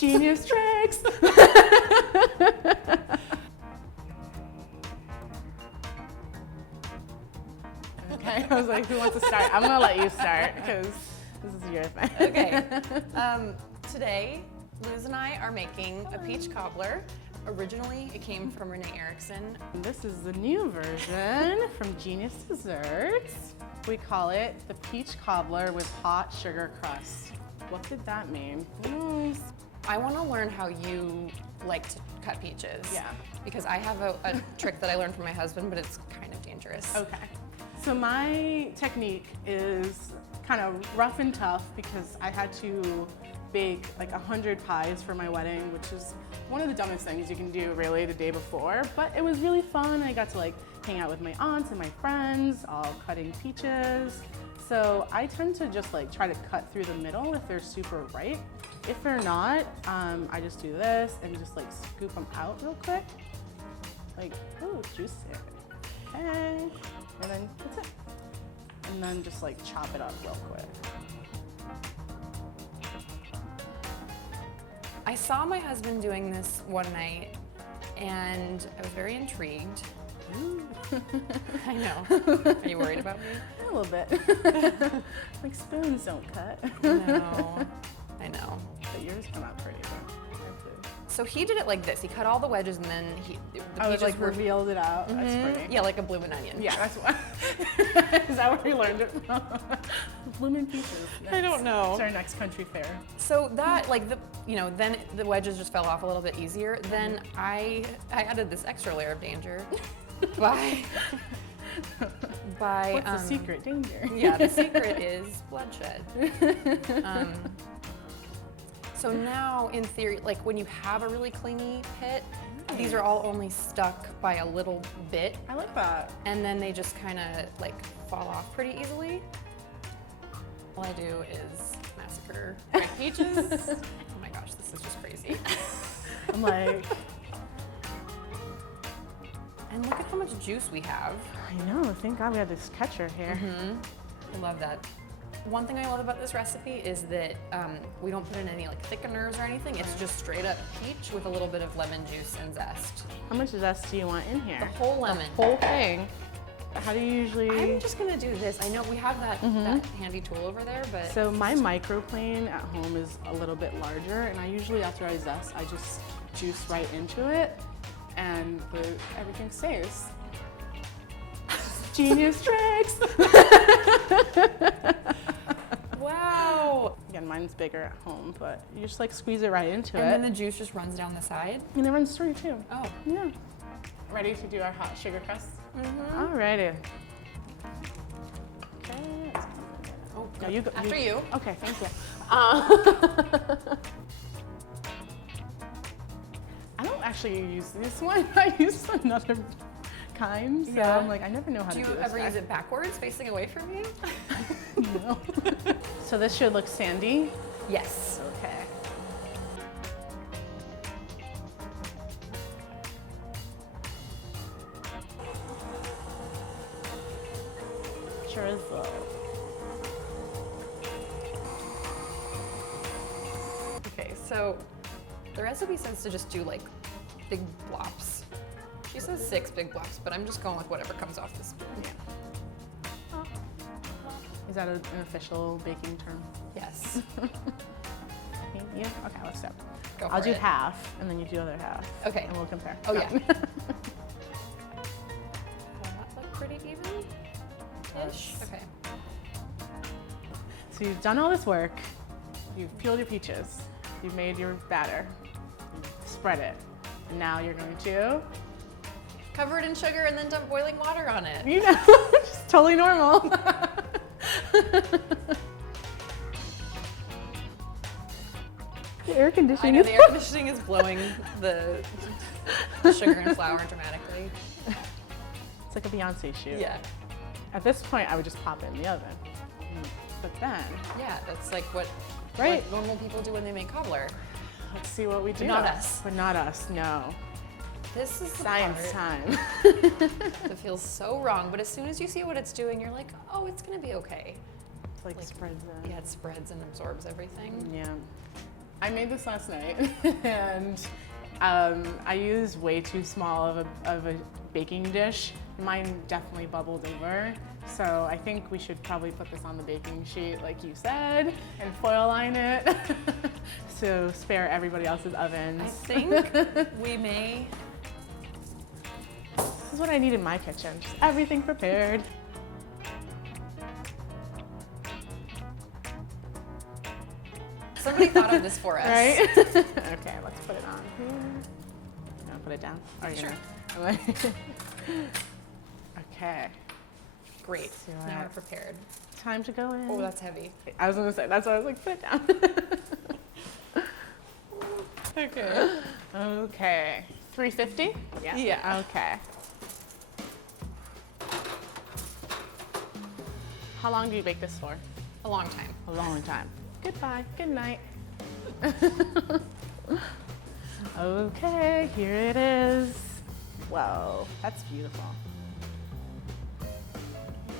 Genius tricks. Okay, I was like, who wants to start? I'm gonna let you start because this is your thing. Okay. Today, Luz and I are making a peach cobbler. Originally, it came from Renee Erickson. This is the new version from Genius Desserts. We call it the peach cobbler with hot sugar crust. What did that mean? I want to learn how you like to cut peaches. Yeah. Because I have a trick that I learned from my husband, but it's kind of dangerous. Okay. So my technique is kind of rough and tough because I had to bake like 100 pies for my wedding, which is one of the dumbest things you can do really the day before, but it was really fun. I got to like hang out with my aunts and my friends, all cutting peaches. So I tend to just like try to cut through the middle if they're super ripe. If they're not, I just do this and just like scoop them out real quick. Like, ooh, juicy. Okay. And then that's it. And then just like chop it up real quick. I saw my husband doing this one night and I was very intrigued. I know. Are you worried about me? A little bit. Like spoons don't cut. No. I know. But yours come out pretty though. So he did it like this. He cut all the wedges and then the peaches like revealed it out. That's pretty. Yeah, like a bloomin' onion. Yeah, that's what. Is that where you learned it from? Bloomin' peaches. I don't know. It's our next country fair. So that, like, then the wedges just fell off a little bit easier. Then I added this extra layer of danger by What's the secret? Danger. Yeah, the secret is bloodshed. So now, in theory, like when you have a really clingy pit, these are all only stuck by a little bit. I like that. And then they just kind of like fall off pretty easily. All I do is massacre my peaches. Oh my gosh, this is just crazy. I'm like... And look at how much juice we have. I know, thank God we have this catcher here. I love that. One thing I love about this recipe is that we don't put in any like thickeners or anything. It's just straight up peach with a little bit of lemon juice and zest. How much zest do you want in here? The whole lemon. The whole thing. How do you usually... I'm just gonna do this. I know we have that handy tool over there, but... So my microplane at home is a little bit larger, and I usually, after I zest, I just juice right into it, and everything stays. Genius tricks! Wow! Again, mine's bigger at home, but you just like squeeze it right into it. And then the juice just runs down the side? And it runs through too. Oh. Yeah. Ready to do our hot sugar crust? Alrighty. Okay. Oh, no, you go. After you. Okay, thank you. I don't actually use this one. I use another kind, so I'm like, I never know how to do this. Do you ever use it backwards, facing away from me? No. So this should look sandy? Yes. Okay. Drizzle. Okay, so the recipe says to just do like big blobs. She says 6 big blobs, but I'm just going with whatever comes off the spoon. Yeah. Is that an official baking term? Yes. Thank you. Okay, let's start. Go for I'll do it. half, and then you do the other half. Okay. And we'll compare. Oh, yeah. Does that look pretty even-ish? Okay. So you've done all this work. You've peeled your peaches. You've made your batter. You've spread it. And now you're going to... Cover it in sugar and then dump boiling water on it. You know, just totally normal. The air conditioning I know, is... the air conditioning is blowing the sugar and flour dramatically. It's like a Beyonce shoot. Yeah. At this point, I would just pop it in the oven. But then... Yeah, that's like what Right. normal people do when they make cobbler. Let's see what we do. But not us. But not us, no. This is the Science part time. that feels so wrong, but as soon as you see what it's doing, you're like, oh, it's gonna be okay. Like spreads in. Yeah, it spreads and absorbs everything. Yeah. I made this last night, and I used way too small of a baking dish. Mine definitely bubbled over. So I think we should probably put this on the baking sheet like you said and foil line it to spare everybody else's ovens. I think we may. This is what I need in my kitchen, just everything prepared. Somebody thought of this for us. Right? Okay, let's put it on here. You wanna put it down? Oh, you're Sure. gonna- Okay, Great. So, Now we're prepared. time to go in. Oh, that's heavy. I was gonna say, that's why I was like, put it down. Okay. Okay, 350? Yeah. Okay. How long do you bake this for? A long time. A long time. Goodbye, good night. Okay, here it is. Whoa, that's beautiful.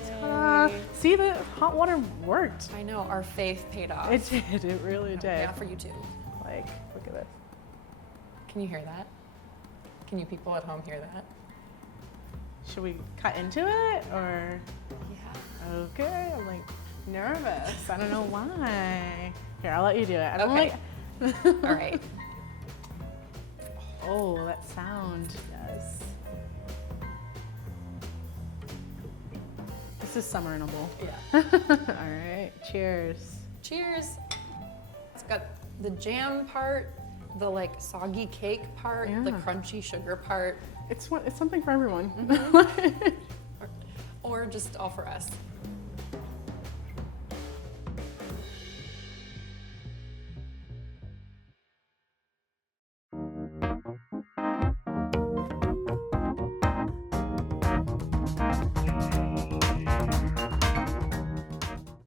Ta-da. See, the hot water worked. I know, our faith paid off. It did, it really did. Yeah, for you too. Like, look at this. Can you hear that? Can you people at home hear that? Should we cut into it or? Yeah. Okay, I'm like nervous. I don't know why. Here, I'll let you do it. I don't Okay. like. All right. Oh, that sound. Yes. This is summer in a bowl. Yeah. All right, cheers. Cheers. It's got the jam part, the like soggy cake part, the Yeah. crunchy sugar part, It's something for everyone. or just all for us.